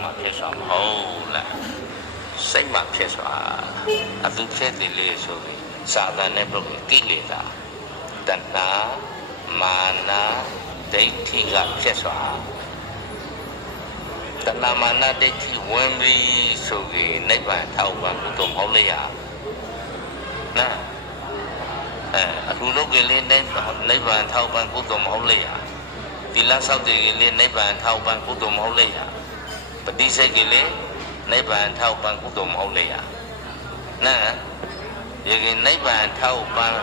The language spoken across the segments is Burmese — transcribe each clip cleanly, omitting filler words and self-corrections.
မှာဖြစ်စွာမဟုတ်လားစိတ်မှာဖြစ်စွာအသူဖြစ်တယ်လေဆိုပြီးစာတန်နဲ့ပုဂ္ဂိုလ်ကိလေသာတဏှာမာနဒိဋ္ဌိကဖြစ်စွာတဏှာမာနဒိဋ္ဌိဝင်ပြီးဆိုပြီးနိဗ္ဗာန်ထောက်ပံ့ဖို့တော့မဟုတ်လေရနာအခုလောကလေးနိဗ္ဗာန်ထောက်ပံ့ဖို့တော့မဟုတ်လေရသီလဆောက်တည်ကလေးနိဗ္ဗာန်ထောက်ပံ့ဖို့တော့မဟုတ်လေရပฏิစိတ်ကလေးနိဗ္ဗာန်ထောက်ပံ့ဖို့တော့မဟုတ်လေရနာဒီကနိဗ္ဗာန်ထောက်ပံ့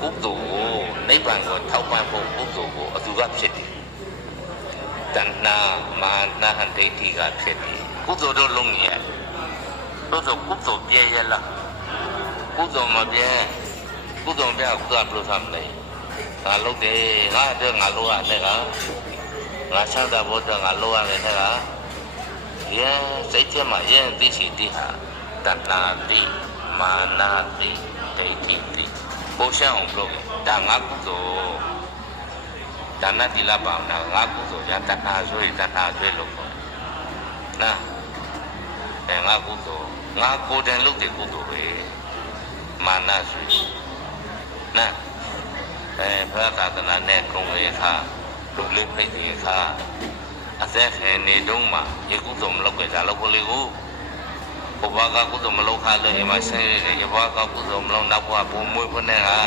ကုသိုလ်ကိုနိဗ္ဗာန်ကိုထောက်ပံ့ဖို့ကုသိုလ်ကိုအတူကဖြစ်တယ်တဏှာမာနဒိဋ္ဌိကဖြစ်တယ်ကုသိုလ်တို့လုံးရတို့ဆိုကုသိုလ်ပြည့်ရလားကုသိုလ်မပြည့်ကုသိုလ်ပြကုသိုလ်ဘယ်လိုဆောင်လဲငါလုပ်တယ်ငါအတွက်ငါလုပ်ရတယ်ကငါချမ်းသာဖို့အတွက်ငါလုပ်ရတယ်ကရဲစိတ်ထဲမှာရဲသိရှိတိဟာတဏှာတိမာနတိဒိဋ္ဌိတိပိုရှောင်းပြောတယ်ဒါငါကုသိုလ်ဒါနတိလပါဏငါကုသိုလ်ရတဏှာဆိုရင်တဏှာဆွဲလို့ပေါ့နာငါကုသိုလ်ငါကိုယ်တိုင်လုပ်တဲ့ကုသိုလ်ပဲမာနဆွေနာဘုရားသာသနာနဲ့ကုံဝေခါလူလေးဖိတ်ဒီခါအသက်ခဲနေတုံးမှာဒီကုသိုလ်မလုပ်ကြလို့ကိုလေကိုဘုရားကကုသိုလ်မလုပ်ခါလို့အိမ်မှာဆင်းရဲရဘွားကကုသိုလ်မလုပ်နောက်ဘွားဘုံမွေးဖနဲ့ဟာ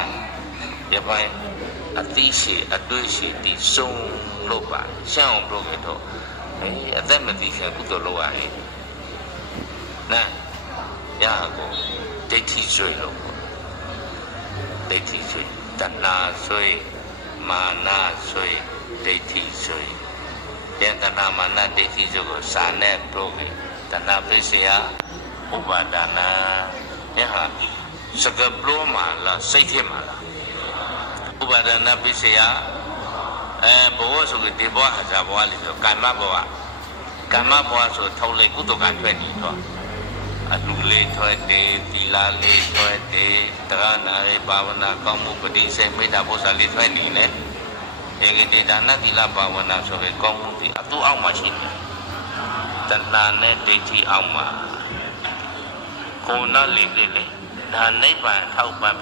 ရပိုင်းအတိရှိအတွေ့ရှိတိစုံလို့ပါရှင်းအောင်ပြောကြတော့အသက်မတည်ခင်ကုသိုလ်လုပ်ရတယ်နာရကိုဒိဋ္ဌိဆွေလို့ဒိဋ္ဌိဆွေတဏှာဆွေမာနဆွေဒိဋ္ဌိဆွေတဲ့တဏှာမာနဒိဋ္ဌိဆွေကိုစာနဲ့ပြောကြတဏှာပိစေယဥပါဒနာယဟာစကပလောမှာလားစိတ်ထဲမှာလားဥပါဒနာပိစေယဘောဆိုတဲ့ဒီဘောဟာဇာဘောလေးဆိုကာမဘောကာမဘောဆိုထုတ်လိုက်ကုသကံပဲနေတော့အလူလေးထွက်တယ်သီလလေးထွက်တယ်တရားနာရေးဘာဝနာကောင်းမှုပฏิစေမေတ္တာဘုရားလေးထွက်နေတယ်ဒီဒါနသီလဘာဝနာဆိုရင်ကောင်းမှုဒီအတူအောင်မှရှိတယ်တဏှာနဲ့ဒိဋ္ဌိအောင်မှာကိုယ်နဲ့လေးလေးဒါနိဗ္ဗာန်ထောက်ပံ့